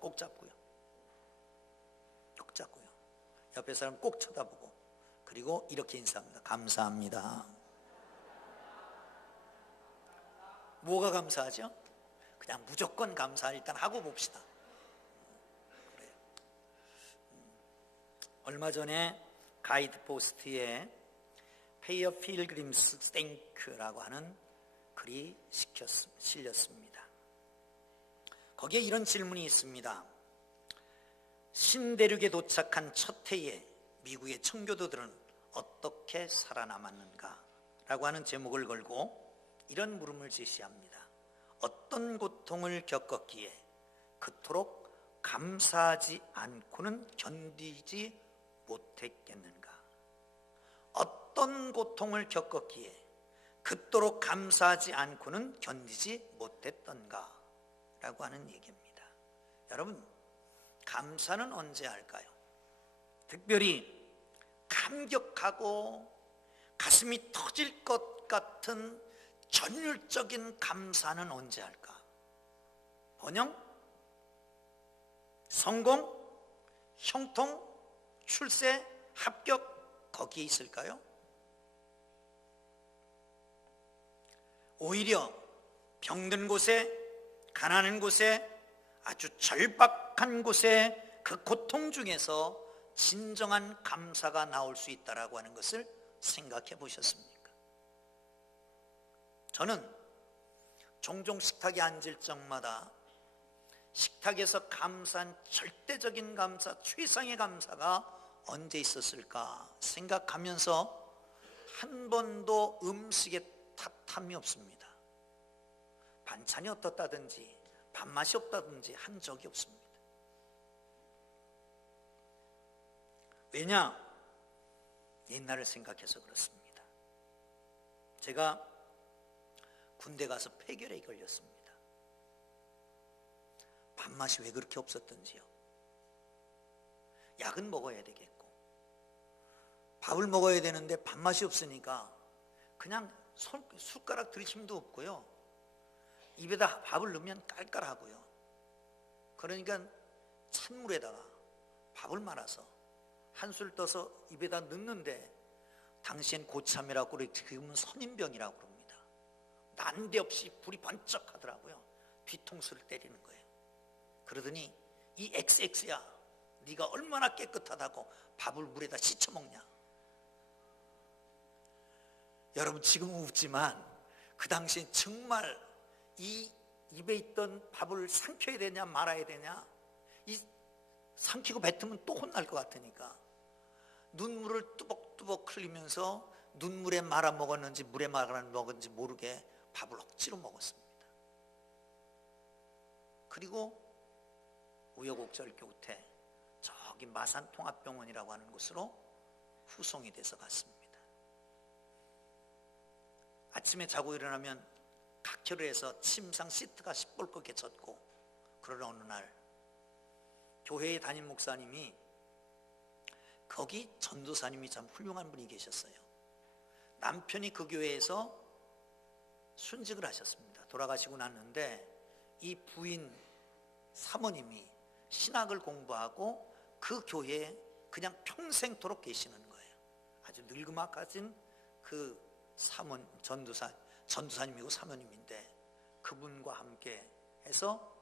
꼭 잡고요. 꼭 잡고요. 옆에 사람 꼭 쳐다보고, 그리고 이렇게 인사합니다. 감사합니다. 뭐가 감사하죠? 그냥 무조건 감사 일단 하고 봅시다. 그래요. 얼마 전에 가이드 포스트에 Pay a Pilgrim's Thank라고 하는 글이 실렸습니다. 거기에 이런 질문이 있습니다. 신대륙에 도착한 첫 해에 미국의 청교도들은 어떻게 살아남았는가? 라고 하는 제목을 걸고 이런 물음을 제시합니다. 어떤 고통을 겪었기에 그토록 감사하지 않고는 견디지 못했겠는가? 어떤 고통을 겪었기에 그토록 감사하지 않고는 견디지 못했던가? 라고 하는 얘기입니다. 여러분, 감사는 언제 할까요? 특별히 감격하고 가슴이 터질 것 같은 전율적인 감사는 언제 할까? 번영? 성공? 형통? 출세? 합격? 거기에 있을까요? 오히려 병든 곳에, 가난한 곳에, 아주 절박한 곳에 그 고통 중에서 진정한 감사가 나올 수 있다라고 하는 것을 생각해 보셨습니까? 저는 종종 식탁에 앉을 적마다 식탁에서 감사한 절대적인 감사, 최상의 감사가 언제 있었을까 생각하면서 한 번도 음식에 탓함이 없습니다. 반찬이 어떻다든지 밥맛이 없다든지 한 적이 없습니다. 왜냐? 옛날을 생각해서 그렇습니다. 제가 군대 가서 폐결에 걸렸습니다. 밥맛이 왜 그렇게 없었던지요. 약은 먹어야 되겠고 밥을 먹어야 되는데 밥맛이 없으니까 그냥 숟가락 들이침도 없고요. 입에다 밥을 넣으면 깔깔하고요. 그러니까 찬물에다가 밥을 말아서 한술 떠서 입에다 넣는데 당시엔 고참이라고 그러고 지금은 선임병이라고 그럽니다. 난데없이 불이 번쩍 하더라고요. 뒤통수를 때리는 거예요. 그러더니 이 XX야, 네가 얼마나 깨끗하다고 밥을 물에다 씻어 먹냐. 여러분 지금은 웃지만 그 당시엔 정말 이 입에 있던 밥을 삼켜야 되냐 말아야 되냐, 이 삼키고 뱉으면 또 혼날 것 같으니까 눈물을 뚜벅뚜벅 흘리면서 눈물에 말아 먹었는지 물에 말아 먹었는지 모르게 밥을 억지로 먹었습니다. 그리고 우여곡절 끝에 저기 마산통합병원이라고 하는 곳으로 후송이 돼서 갔습니다. 아침에 자고 일어나면 각혈을 해서 침상 시트가 시뻘겋게 젖고, 그러나 어느 날 교회에 담임 목사님이, 거기 전도사님이 참 훌륭한 분이 계셨어요. 남편이 그 교회에서 순직을 하셨습니다. 돌아가시고 났는데 이 부인 사모님이 신학을 공부하고 그 교회에 그냥 평생토록 계시는 거예요. 아주 늙음악하신 그 전도사님이고 사모님인데, 그분과 함께 해서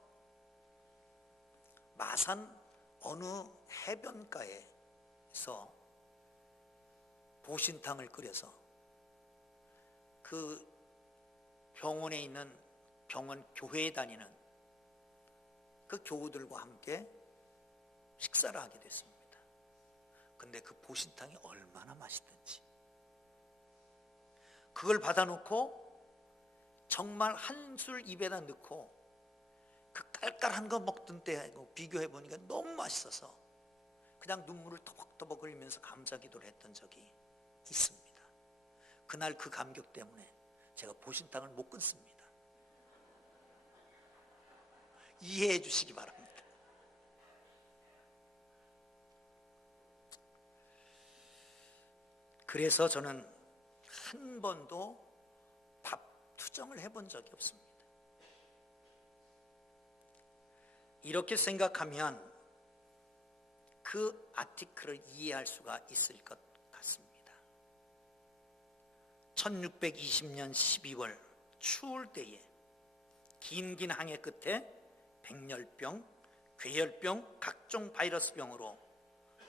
마산 어느 해변가에서 보신탕을 끓여서 그 병원에 있는 병원 교회에 다니는 그 교우들과 함께 식사를 하게 됐습니다. 근데 그 보신탕이 얼마나 맛있던지, 그걸 받아놓고 정말 한술 입에다 넣고 그 깔깔한 거 먹던 때하고 비교해 보니까 너무 맛있어서 그냥 눈물을 터벅터벅 흘리면서 감사기도를 했던 적이 있습니다. 그날 그 감격 때문에 제가 보신탕을 못 끊습니다. 이해해 주시기 바랍니다. 그래서 저는 한 번도 밥 투정을 해본 적이 없습니다. 이렇게 생각하면 그 아티클을 이해할 수가 있을 것 같습니다. 1620년 12월 추울 때에 긴 항해 끝에 백열병, 괴열병, 각종 바이러스 병으로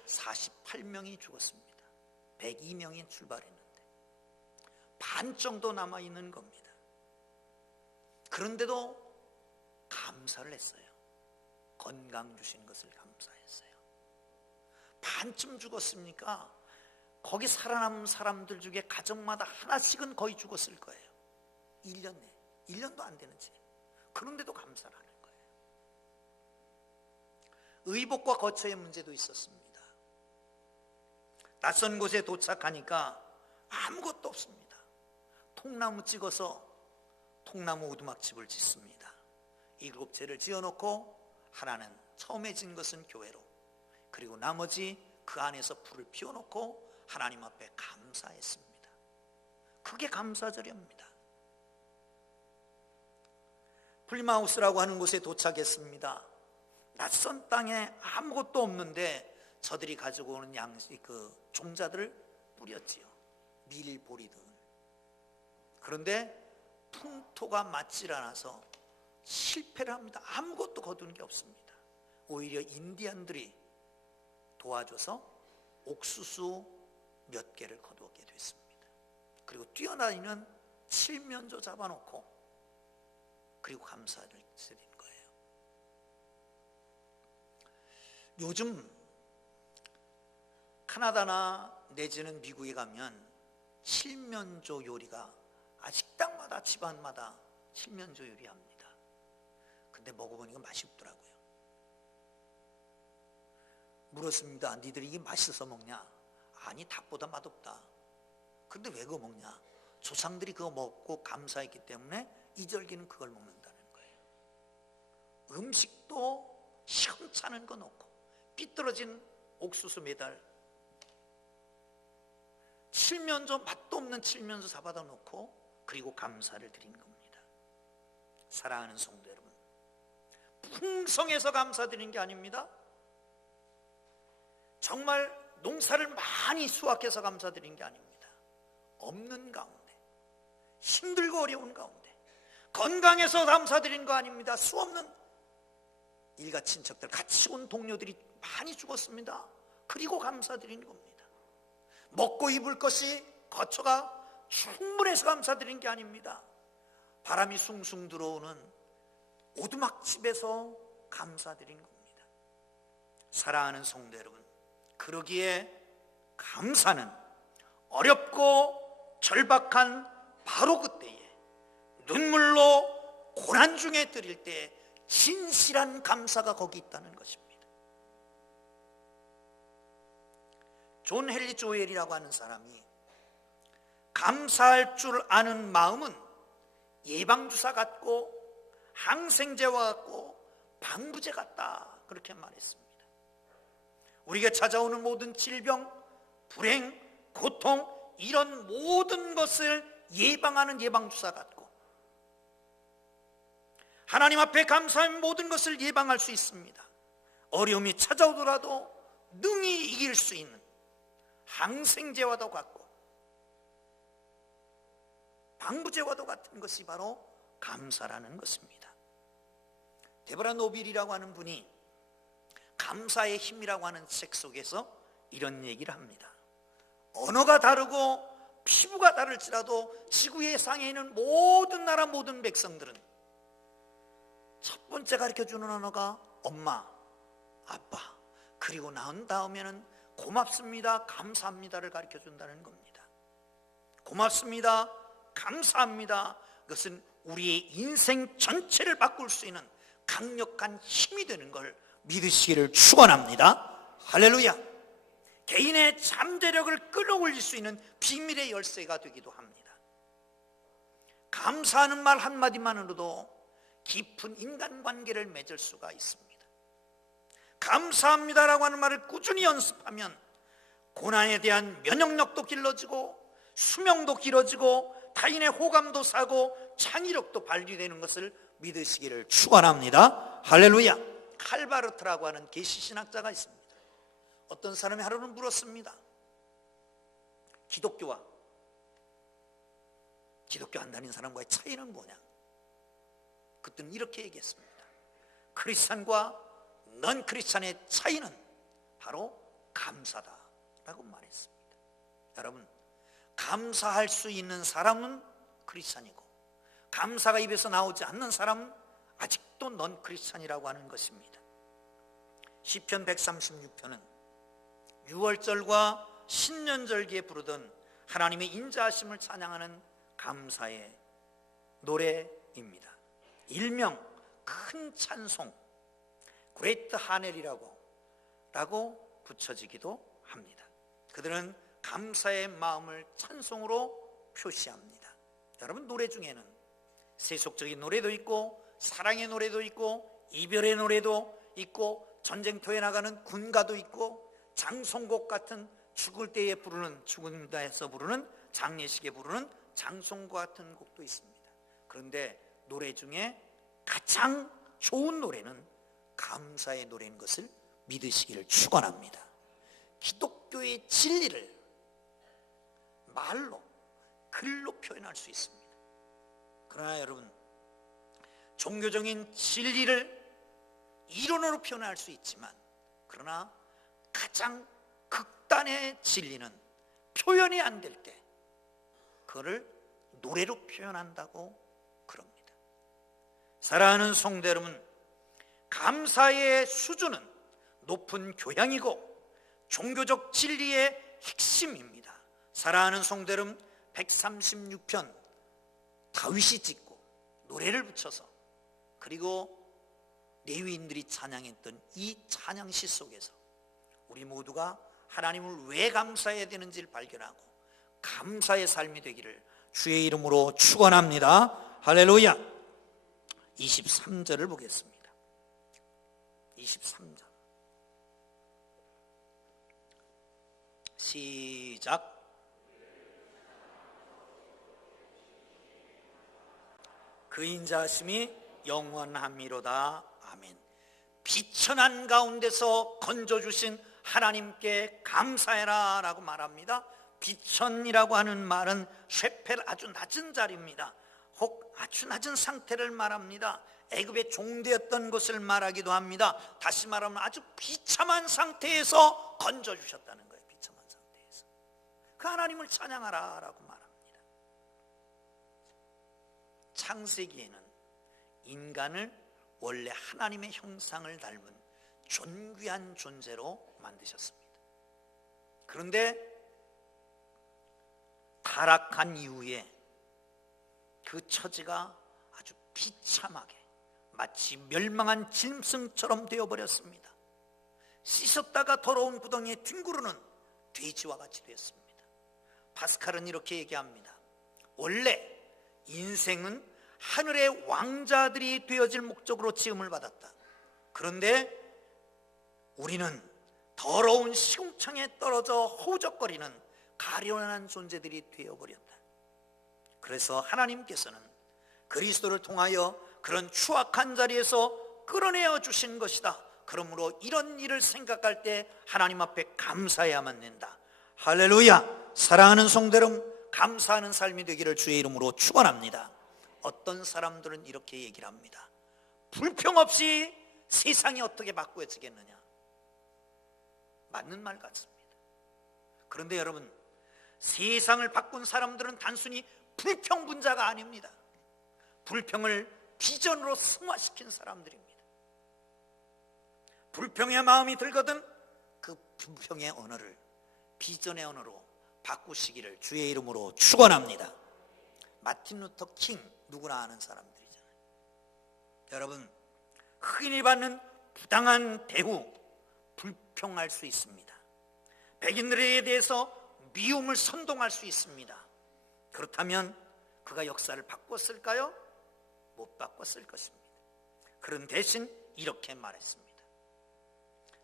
48명이 죽었습니다. 102명이 출발했는데 반 정도 남아있는 겁니다. 그런데도 감사를 했어요. 건강 주신 것을 감사했어요. 반쯤 죽었습니까? 거기 살아남은 사람들 중에 가정마다 하나씩은 거의 죽었을 거예요. 1년 내, 1년도 안 되는지. 그런데도 감사를 하는 거예요. 의복과 거처의 문제도 있었습니다. 낯선 곳에 도착하니까 아무것도 없습니다. 통나무 찍어서 통나무 오두막집을 짓습니다. 7채를 지어놓고 하나는 처음에 진 것은 교회로, 그리고 나머지 그 안에서 불을 피워놓고 하나님 앞에 감사했습니다. 그게 감사절입니다. 플리마우스라고 하는 곳에 도착했습니다. 낯선 땅에 아무것도 없는데 저들이 가지고 오는 그 종자들을 뿌렸지요. 밀, 보리 등을. 그런데 풍토가 맞질 않아서 실패를 합니다. 아무것도 거둔 게 없습니다. 오히려 인디안들이 도와줘서 옥수수 몇 개를 거두게 됐습니다. 그리고 뛰어다니는 칠면조 잡아놓고 그리고 감사를 드린 거예요. 요즘 카나다나 내지는 미국에 가면 칠면조 요리가 식당마다 집안마다 칠면조 요리합니다. 근데 먹어보니까 맛이 없더라고요. 물었습니다. 니들이 이게 맛있어서 먹냐? 아니, 닭보다 맛없다. 근데 왜 그거 먹냐? 조상들이 그거 먹고 감사했기 때문에 이절기는 그걸 먹는다는 거예요. 음식도 시원찮은 거 넣고 삐뚤어진 옥수수 매달, 칠면조, 맛도 없는 칠면조 잡아다 놓고 그리고 감사를 드린 겁니다. 사랑하는 성도 여러분, 풍성해서 감사드린 게 아닙니다. 정말 농사를 많이 수확해서 감사드린 게 아닙니다. 없는 가운데, 힘들고 어려운 가운데 건강해서 감사드린 거 아닙니다. 수없는 일가 친척들, 같이 온 동료들이 많이 죽었습니다. 그리고 감사드린 겁니다. 먹고 입을 것이 거처가 충분해서 감사드린 게 아닙니다. 바람이 숭숭 들어오는 오두막집에서 감사드린 겁니다. 사랑하는 성도 여러분, 그러기에 감사는 어렵고 절박한 바로 그때에 눈물로 고난 중에 드릴 때 진실한 감사가 거기 있다는 것입니다. 존 헨리 조엘이라고 하는 사람이 감사할 줄 아는 마음은 예방주사 같고 항생제와 같고 방부제 같다, 그렇게 말했습니다. 우리에게 찾아오는 모든 질병, 불행, 고통, 이런 모든 것을 예방하는 예방주사 같고 하나님 앞에 감사하면 모든 것을 예방할 수 있습니다. 어려움이 찾아오더라도 능히 이길 수 있는 항생제와도 같고 방부제와도 같은 것이 바로 감사라는 것입니다. 데보라 노빌이라고 하는 분이 감사의 힘이라고 하는 책 속에서 이런 얘기를 합니다. 언어가 다르고 피부가 다를지라도 지구의 상에 있는 모든 나라 모든 백성들은 첫 번째 가르쳐주는 언어가 엄마, 아빠, 그리고 낳은 다음에는 고맙습니다, 감사합니다를 가르쳐준다는 겁니다. 고맙습니다, 감사합니다, 그것은 우리의 인생 전체를 바꿀 수 있는 강력한 힘이 되는 걸 믿으시기를 축원합니다. 할렐루야. 개인의 잠재력을 끌어올릴 수 있는 비밀의 열쇠가 되기도 합니다. 감사하는 말 한마디만으로도 깊은 인간관계를 맺을 수가 있습니다. 감사합니다라고 하는 말을 꾸준히 연습하면 고난에 대한 면역력도 길러지고 수명도 길어지고 타인의 호감도 사고 창의력도 발휘되는 것을 믿으시기를 축원합니다. 할렐루야. 칼바르트라고 하는 계시신학자가 있습니다. 어떤 사람이 하루는 물었습니다. 기독교 안 다닌 사람과의 차이는 뭐냐? 그때는 이렇게 얘기했습니다. 크리스찬과 넌 크리스찬의 차이는 바로 감사다라고 말했습니다. 여러분, 감사할 수 있는 사람은 크리스찬이고 감사가 입에서 나오지 않는 사람은 아직도 넌 크리스찬이라고 하는 것입니다. 시편 136편은 유월절과 신년절기에 부르던 하나님의 인자하심을 찬양하는 감사의 노래입니다. 일명 큰 찬송, 그레이트 하넬이라고 붙여지기도 합니다. 그들은 감사의 마음을 찬송으로 표시합니다. 여러분, 노래 중에는 세속적인 노래도 있고 사랑의 노래도 있고 이별의 노래도 있고 전쟁터에 나가는 군가도 있고 장송곡 같은 죽을 때에 부르는, 죽은다에서 부르는, 장례식에 부르는 장송곡 같은 곡도 있습니다. 그런데 노래 중에 가장 좋은 노래는 감사의 노래인 것을 믿으시기를 축원합니다. 기독교의 진리를 말로, 글로 표현할 수 있습니다. 그러나 여러분, 종교적인 진리를 이론으로 표현할 수 있지만, 그러나 가장 극단의 진리는 표현이 안 될 때 그거를 노래로 표현한다고 그럽니다. 사랑하는 성도 여러분, 감사의 수준은 높은 교양이고 종교적 진리의 핵심입니다. 사랑하는 성도 여러분, 136편 다윗이 짓고 노래를 붙여서, 그리고 레위인들이 찬양했던 이 찬양시 속에서 우리 모두가 하나님을 왜 감사해야 되는지를 발견하고 감사의 삶이 되기를 주의 이름으로 축원합니다. 할렐루야. 23절을 보겠습니다. 23절 시작. 그 인자하심이 영원함이로다. 아멘. 비천한 가운데서 건져주신 하나님께 감사해라 라고 말합니다. 비천이라고 하는 말은 쉐펠, 아주 낮은 자리입니다. 혹 아주 낮은 상태를 말합니다. 애굽의 종되었던 것을 말하기도 합니다. 다시 말하면 아주 비참한 상태에서 건져주셨다는 거예요. 비참한 상태에서 그 하나님을 찬양하라 라고 말합니다. 창세기에는 인간을 원래 하나님의 형상을 닮은 존귀한 존재로 만드셨습니다. 그런데 타락한 이후에 그 처지가 아주 비참하게 마치 멸망한 짐승처럼 되어버렸습니다. 씻었다가 더러운 구덩이에 뒹구르는 돼지와 같이 되었습니다. 파스칼은 이렇게 얘기합니다. 원래 인생은 하늘의 왕자들이 되어질 목적으로 지음을 받았다. 그런데 우리는 더러운 시궁창에 떨어져 허우적거리는 가련한 존재들이 되어버렸다. 그래서 하나님께서는 그리스도를 통하여 그런 추악한 자리에서 끌어내어 주신 것이다. 그러므로 이런 일을 생각할 때 하나님 앞에 감사해야만 된다. 할렐루야. 사랑하는 성도 여러분, 감사하는 삶이 되기를 주의 이름으로 축원합니다. 어떤 사람들은 이렇게 얘기를 합니다. 불평 없이 세상이 어떻게 바꾸어지겠느냐. 맞는 말 같습니다. 그런데 여러분, 세상을 바꾼 사람들은 단순히 불평 분자가 아닙니다. 불평을 비전으로 승화시킨 사람들입니다. 불평의 마음이 들거든 그 불평의 언어를 비전의 언어로 바꾸시기를 주의 이름으로 축원합니다. 마틴 루터 킹, 누구나 아는 사람들이잖아요. 여러분, 흑인이 받는 부당한 대우 불평할 수 있습니다. 백인들에 대해서 미움을 선동할 수 있습니다. 그렇다면 그가 역사를 바꿨을까요? 못 바꿨을 것입니다. 그런 대신 이렇게 말했습니다.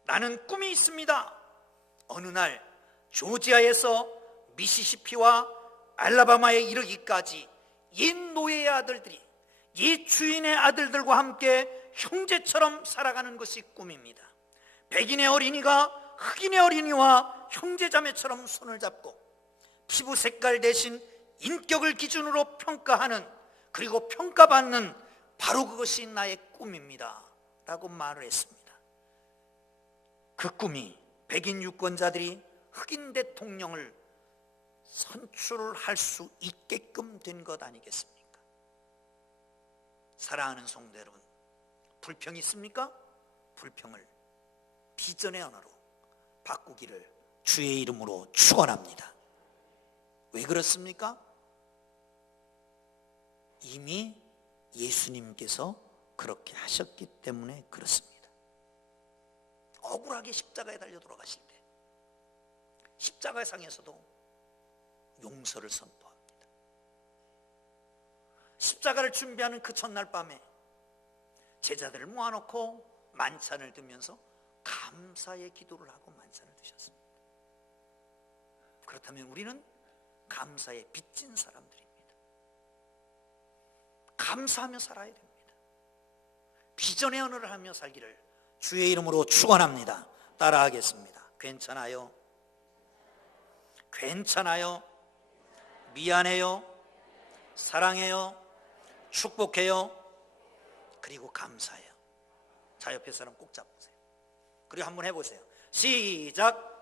나는 꿈이 있습니다. 어느 날 조지아에서 미시시피와 알라바마에 이르기까지 옛 노예의 아들들이 옛 주인의 아들들과 함께 형제처럼 살아가는 것이 꿈입니다. 백인의 어린이가 흑인의 어린이와 형제자매처럼 손을 잡고 피부 색깔 대신 인격을 기준으로 평가하는, 그리고 평가받는, 바로 그것이 나의 꿈입니다 라고 말을 했습니다. 그 꿈이 백인 유권자들이 흑인 대통령을 선출할 수 있게끔 된 것 아니겠습니까? 사랑하는 성도 여러분, 불평이 있습니까? 불평을 비전의 언어로 바꾸기를 주의 이름으로 축원합니다. 왜 그렇습니까? 이미 예수님께서 그렇게 하셨기 때문에 그렇습니다. 억울하게 십자가에 달려 돌아가실 때 십자가상에서도 용서를 선포합니다. 십자가를 준비하는 그 첫날 밤에 제자들을 모아놓고 만찬을 드면서 감사의 기도를 하고 만찬을 드셨습니다. 그렇다면 우리는 감사에 빚진 사람들입니다. 감사하며 살아야 됩니다. 비전의 언어를 하며 살기를 주의 이름으로 축원합니다. 따라하겠습니다. 괜찮아요. 괜찮아요. 미안해요. 사랑해요. 축복해요. 그리고 감사해요. 자, 옆에 사람 꼭 잡으세요. 그리고 한번 해보세요. 시작.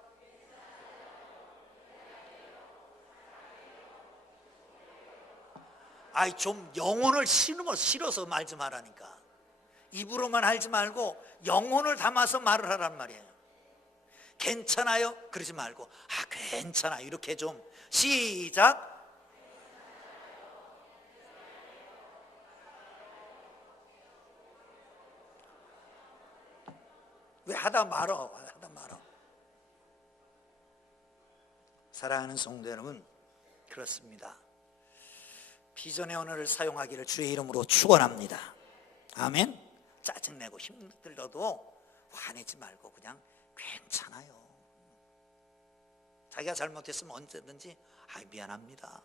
아이, 좀 영혼을 실어서 말 좀 하라니까. 입으로만 하지 말고 영혼을 담아서 말을 하란 말이에요. 괜찮아요? 그러지 말고 괜찮아 이렇게 좀. 시작. 왜 하다 말어. 사랑하는 성도 여러분, 그렇습니다. 비전의 언어를 사용하기를 주의 이름으로 축원합니다. 아멘. 짜증내고 힘들어도 화내지 말고 그냥 괜찮아요. 자기가 잘못했으면 언제든지 미안합니다.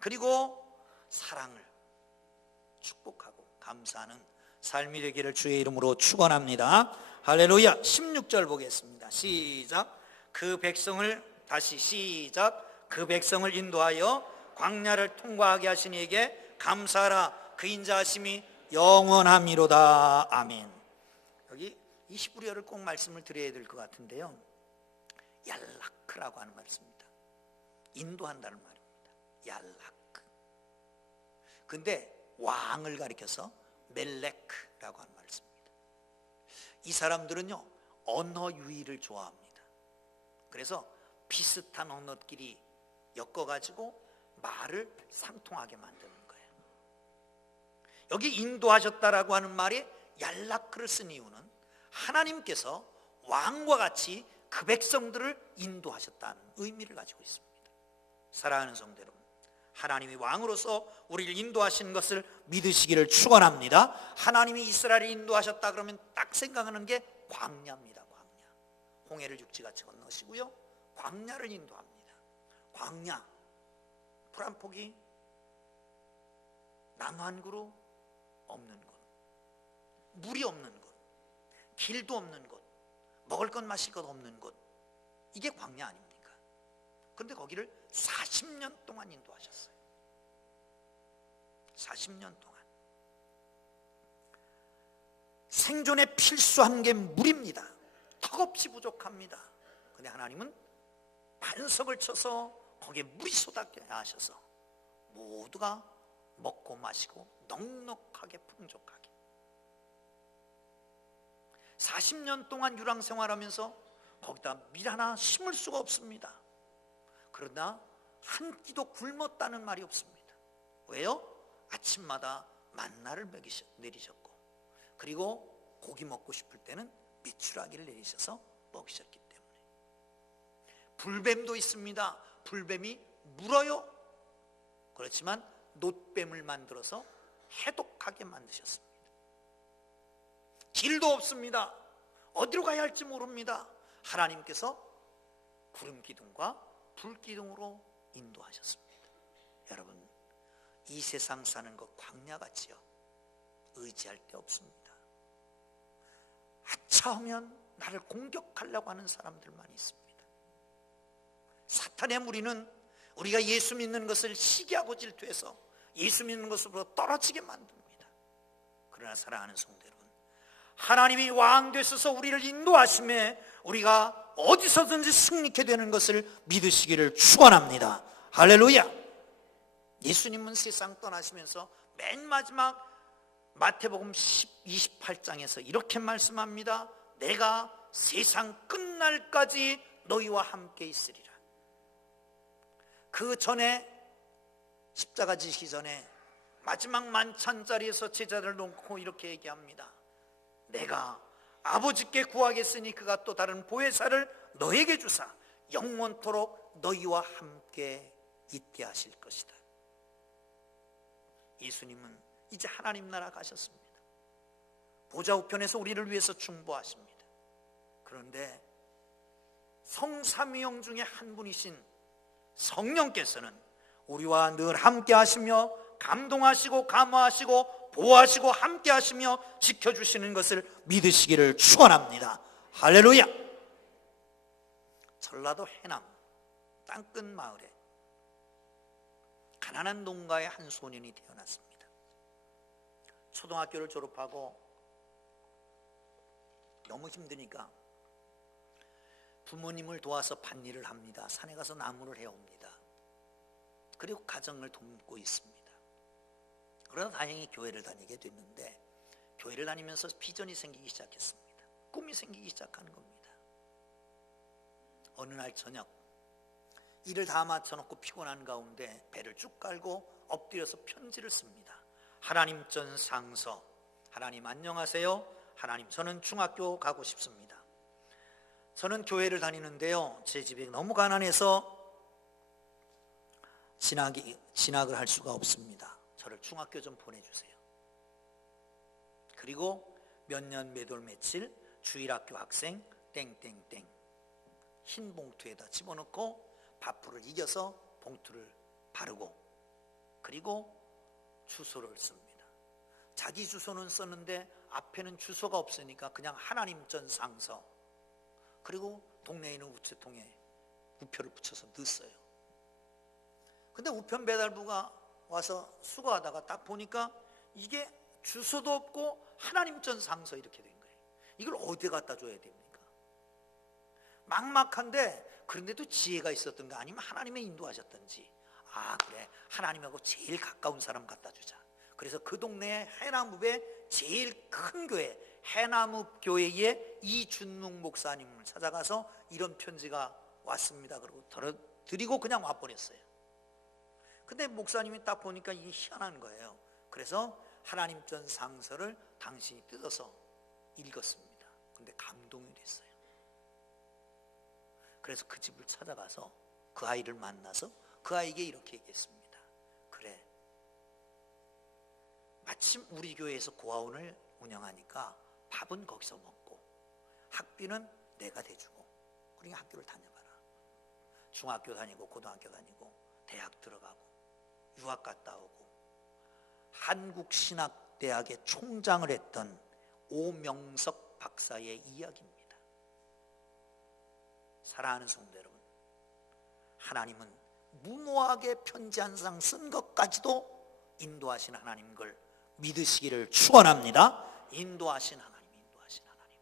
그리고 사랑을 축복하고 감사하는 삶이 되기를 주의 이름으로 축원합니다. 할렐루야. 16절 보겠습니다. 시작. 그 백성을 다시 시작. 그 백성을 인도하여 광야를 통과하게 하신 이에게 감사하라. 그 인자하심이 영원함이로다. 아멘. 여기 이 히브리어를 꼭 말씀을 드려야 될 것 같은데요, 얄라크라고 하는 말을 씁니다. 인도한다는 말입니다. 얄라크. 근데 왕을 가리켜서 멜렉라고 하는 말을 씁니다. 이 사람들은요 언어 유희를 좋아합니다. 그래서 비슷한 언어끼리 엮어가지고 말을 상통하게 만드는 거예요. 여기 인도하셨다라고 하는 말에 얄라크를 쓴 이유는 하나님께서 왕과 같이 그 백성들을 인도하셨다는 의미를 가지고 있습니다. 사랑하는 성도 여러분, 하나님이 왕으로서 우리를 인도하신 것을 믿으시기를 축원합니다. 하나님이 이스라엘을 인도하셨다 그러면 딱 생각하는 게 광야입니다. 광야. 홍해를 육지같이 건너시고요, 광야를 인도합니다. 광야, 풀 한 포기, 나무 한 그루 없는 곳, 물이 없는 곳, 길도 없는 곳, 먹을 것 마실 것 없는 곳, 이게 광야 아닙니까? 그런데 거기를 40년 동안 인도하셨어요. 40년 동안. 생존에 필수한 게 물입니다. 턱없이 부족합니다. 그런데 하나님은 반석을 쳐서 거기에 물이 쏟아지게 하셔서 모두가 먹고 마시고 넉넉하게 풍족하게. 40년 동안 유랑 생활하면서 거기다 밀 하나 심을 수가 없습니다. 그러나 한 끼도 굶었다는 말이 없습니다. 왜요? 아침마다 만나를 내리셨고, 그리고 고기 먹고 싶을 때는 메추라기를 내리셔서 먹이셨기 때문에. 불뱀도 있습니다. 불뱀이 물어요. 그렇지만 놋뱀을 만들어서 해독하게 만드셨습니다. 길도 없습니다. 어디로 가야 할지 모릅니다. 하나님께서 구름 기둥과 불 기둥으로 인도하셨습니다. 여러분, 이 세상 사는 것 광야같이요, 의지할 데 없습니다. 하차하면 나를 공격하려고 하는 사람들만 있습니다. 사탄의 무리는 우리가 예수 믿는 것을 시기하고 질투해서 예수 믿는 것으로 떨어지게 만듭니다. 그러나 사랑하는 성도 여러분, 하나님이 왕 되셔서 우리를 인도하심에 우리가 어디서든지 승리케 되는 것을 믿으시기를 축원합니다. 할렐루야. 예수님은 세상 떠나시면서 맨 마지막 마태복음 28장에서 이렇게 말씀합니다. 내가 세상 끝날까지 너희와 함께 있으리라. 그 전에 십자가 지시기 전에 마지막 만찬자리에서 제자를 놓고 이렇게 얘기합니다. 내가 아버지께 구하겠으니 그가 또 다른 보혜사를 너에게 주사 영원토록 너희와 함께 있게 하실 것이다. 예수님은 이제 하나님 나라 가셨습니다. 보좌 우편에서 우리를 위해서 중보하십니다. 그런데 성삼위형 중에 한 분이신 성령께서는 우리와 늘 함께 하시며 감동하시고 감화하시고 보호하시고 함께 하시며 지켜주시는 것을 믿으시기를 축원합니다. 할렐루야. 전라도 해남 땅끝 마을에 가난한 농가의 한 소년이 태어났습니다. 초등학교를 졸업하고 너무 힘드니까 부모님을 도와서 밭일을 합니다. 산에 가서 나무를 해옵니다. 그리고 가정을 돕고 있습니다. 그러나 다행히 교회를 다니게 됐는데 교회를 다니면서 비전이 생기기 시작했습니다. 꿈이 생기기 시작하는 겁니다. 어느 날 저녁 일을 다 마쳐놓고 피곤한 가운데 배를 쭉 깔고 엎드려서 편지를 씁니다. 하나님 전 상서, 하나님 안녕하세요. 하나님, 저는 중학교 가고 싶습니다. 저는 교회를 다니는데요, 제 집이 너무 가난해서 진학을 할 수가 없습니다. 저를 중학교 좀 보내주세요. 그리고 몇 년 몇 월 며칠 주일학교 학생 땡땡땡 흰 봉투에다 집어넣고 밥풀을 이겨서 봉투를 바르고 그리고 주소를 씁니다. 자기 주소는 썼는데 앞에는 주소가 없으니까 그냥 하나님 전 상서, 그리고 동네에 있는 우체통에 우표를 붙여서 넣었어요. 근데 우편 배달부가 와서 수거하다가 딱 보니까 이게 주소도 없고 하나님 전 상서 이렇게 된 거예요. 이걸 어디에 갖다 줘야 됩니까? 막막한데, 그런데도 지혜가 있었던가 아니면 하나님의 인도하셨던지, 아 그래, 하나님하고 제일 가까운 사람 갖다 주자. 그래서 그 동네에 해남읍에 제일 큰 교회, 해남읍 교회의 이준묵 목사님을 찾아가서 이런 편지가 왔습니다. 그리고 드리고 그냥 와버렸어요. 근데 목사님이 딱 보니까 이게 희한한 거예요. 그래서 하나님 전 상서를 당신이 뜯어서 읽었습니다. 근데 감동이 됐어요. 그래서 그 집을 찾아가서 그 아이를 만나서 그 아이에게 이렇게 얘기했습니다. 그래, 마침 우리 교회에서 고아원을 운영하니까 밥은 거기서 먹고 학비는 내가 대주고, 그러니까 학교를 다녀봐라. 중학교 다니고 고등학교 다니고 대학 들어가고 유학 갔다 오고 한국신학대학의 총장을 했던 오명석 박사의 이야기입니다. 사랑하는 성도 여러분, 하나님은 무모하게 편지 한 장 쓴 것까지도 인도하신 하나님 걸 믿으시기를 축원합니다. 인도하신 하나님, 인도하신 하나님.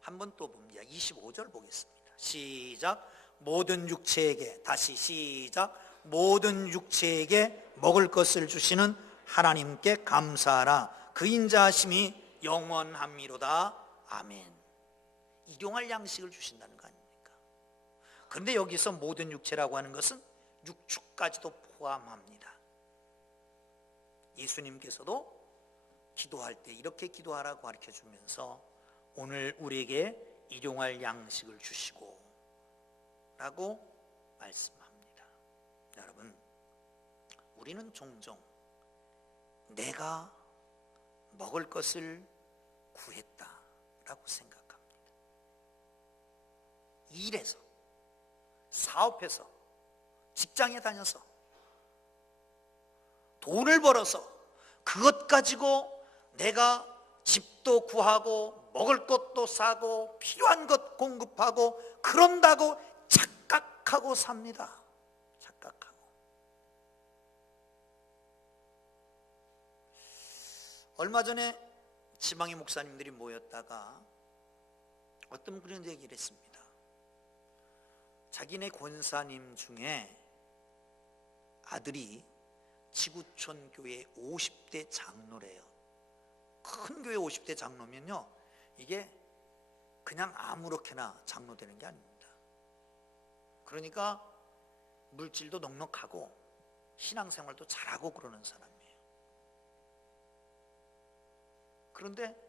한 번 또 봅니다. 25절 보겠습니다. 시작. 모든 육체에게, 다시 시작. 모든 육체에게 먹을 것을 주시는 하나님께 감사하라. 그 인자하심이 영원함이로다. 아멘. 일용할 양식을 주신다는 거 아닙니까? 그런데 여기서 모든 육체라고 하는 것은 육축까지도 포함합니다. 예수님께서도 기도할 때 이렇게 기도하라고 가르쳐 주면서 오늘 우리에게 일용할 양식을 주시고 라고 말씀합니다. 여러분, 우리는 종종 내가 먹을 것을 구했다라고 생각합니다. 일해서, 사업해서, 직장에 다녀서, 돈을 벌어서 그것 가지고 내가 집도 구하고 먹을 것도 사고 필요한 것 공급하고 그런다고 착각하고 삽니다. 착각하고. 얼마 전에 지방의 목사님들이 모였다가 어떤 그런 얘기를 했습니다. 자기네 권사님 중에 아들이 지구촌 교회 50대 장로래요. 큰 교회 50대 장로면요, 이게 그냥 아무렇게나 장로 되는 게 아닙니다. 그러니까 물질도 넉넉하고 신앙생활도 잘하고 그러는 사람이에요. 그런데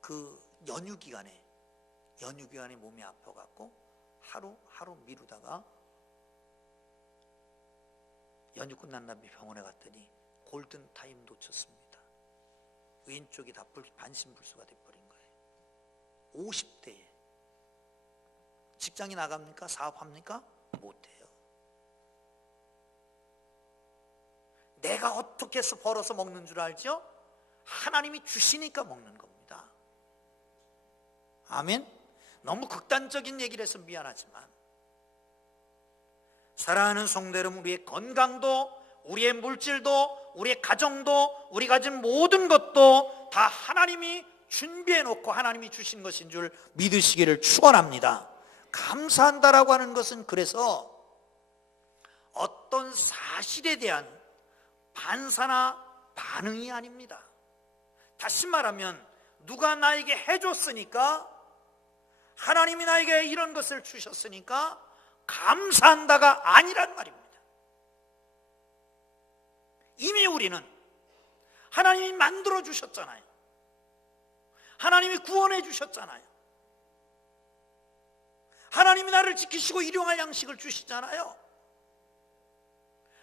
그 연휴 기간에 몸이 아파갖고 하루 미루다가 연휴 끝난 다음에 병원에 갔더니 골든타임 놓쳤습니다. 왼쪽이 다 반신불수가 돼버린 거예요. 50대에 직장이 나갑니까? 사업합니까? 못해요. 내가 어떻게 해서 벌어서 먹는 줄 알죠? 하나님이 주시니까 먹는 겁니다. 아멘. 너무 극단적인 얘기를 해서 미안하지만, 사랑하는 성도 여러분, 우리의 건강도, 우리의 물질도, 우리의 가정도, 우리 가진 모든 것도 다 하나님이 준비해 놓고 하나님이 주신 것인 줄 믿으시기를 축원합니다. 감사한다라고 하는 것은 그래서 어떤 사실에 대한 반사나 반응이 아닙니다. 다시 말하면 누가 나에게 해줬으니까, 하나님이 나에게 이런 것을 주셨으니까 감사한다가 아니란 말입니다. 이미 우리는 하나님이 만들어 주셨잖아요. 하나님이 구원해 주셨잖아요. 하나님이 나를 지키시고 일용할 양식을 주시잖아요.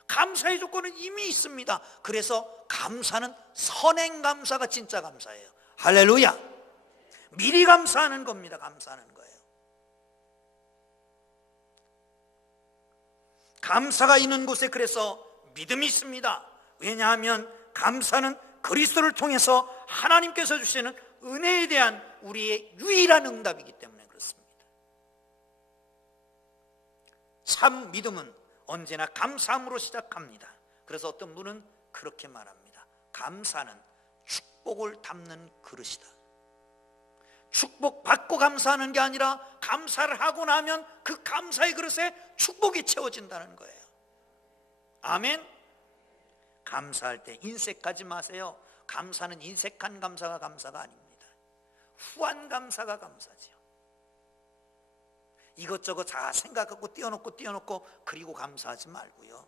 감사의 조건은 이미 있습니다. 그래서 감사는 선행감사가 진짜 감사예요. 할렐루야. 미리 감사하는 겁니다. 감사하는 거예요. 감사가 있는 곳에 그래서 믿음이 있습니다. 왜냐하면 감사는 그리스도를 통해서 하나님께서 주시는 은혜에 대한 우리의 유일한 응답이기 때문에 그렇습니다. 참 믿음은 언제나 감사함으로 시작합니다. 그래서 어떤 분은 그렇게 말합니다. 감사는 축복을 담는 그릇이다. 축복받고 감사하는 게 아니라 감사를 하고 나면 그 감사의 그릇에 축복이 채워진다는 거예요. 아멘. 감사할 때 인색하지 마세요. 감사는 인색한 감사가 감사가 아닙니다. 후한 감사가 감사지요. 이것저것 다 생각하고 띄워놓고 그리고 감사하지 말고요.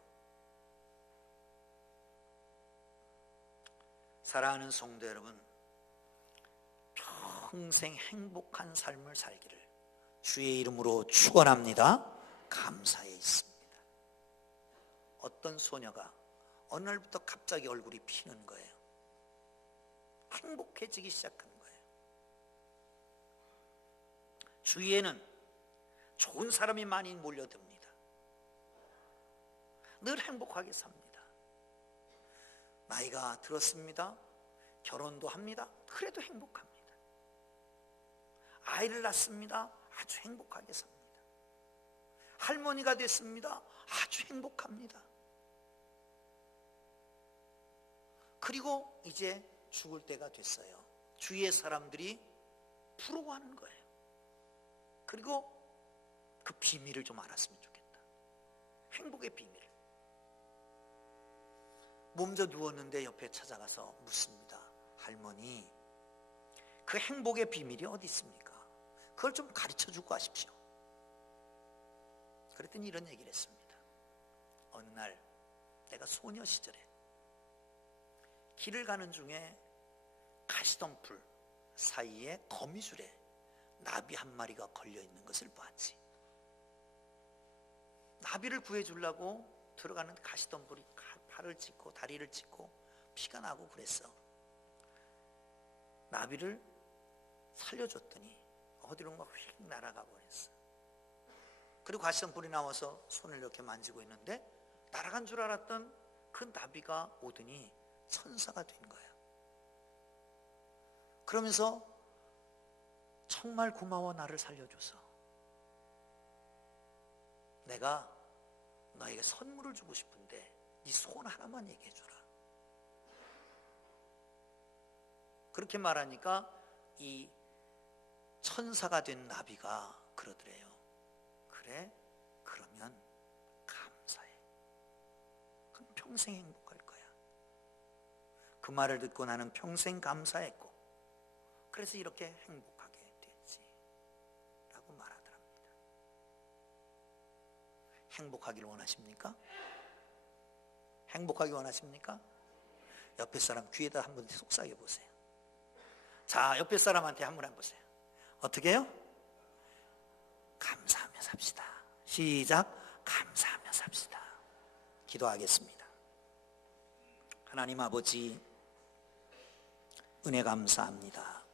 사랑하는 성도 여러분, 평생 행복한 삶을 살기를 주의 이름으로 축원합니다. 감사에 있습니다. 어떤 소녀가 어느 날부터 갑자기 얼굴이 피는 거예요. 행복해지기 시작한 거예요. 주위에는 좋은 사람이 많이 몰려듭니다. 늘 행복하게 삽니다. 나이가 들었습니다. 결혼도 합니다. 그래도 행복합니다. 아이를 낳습니다. 아주 행복하게 삽니다. 할머니가 됐습니다. 아주 행복합니다. 그리고 이제 죽을 때가 됐어요. 주위의 사람들이 부러워하는 거예요. 그리고 그 비밀을 좀 알았으면 좋겠다. 행복의 비밀을. 몸져 누웠는데 옆에 찾아가서 묻습니다. 할머니, 그 행복의 비밀이 어디 있습니까? 그걸 좀 가르쳐주고 하십시오. 그랬더니 이런 얘기를 했습니다. 어느 날 내가 소녀 시절에 길을 가는 중에 가시덤불 사이에 거미줄에 나비 한 마리가 걸려있는 것을 보았지. 나비를 구해주려고 들어가는 가시덤불이 팔을 찢고 다리를 찢고 피가 나고 그랬어. 나비를 살려줬더니 어디론가 휙 날아가 버렸어. 그리고 가시덤불이 나와서 손을 이렇게 만지고 있는데 날아간 줄 알았던 그 나비가 오더니 천사가 된 거예요. 그러면서 정말 고마워, 나를 살려줘서. 내가 너에게 선물을 주고 싶은데 네 소원 하나만 얘기해 주라. 그렇게 말하니까 이 천사가 된 나비가 그러더래요. 그래? 그러면 감사해. 그럼 평생 행복할 거야. 그 말을 듣고 나는 평생 감사했고, 그래서 이렇게 행복하게 됐지 라고 말하더랍니다. 행복하기를 원하십니까? 행복하기 원하십니까? 옆에 사람 귀에다 한번 속삭여 보세요. 자, 옆에 사람한테 한번 해보세요. 어떻게 해요? 감사하며 삽시다. 시작. 감사하며 삽시다. 기도하겠습니다. 하나님 아버지, 은혜 감사합니다.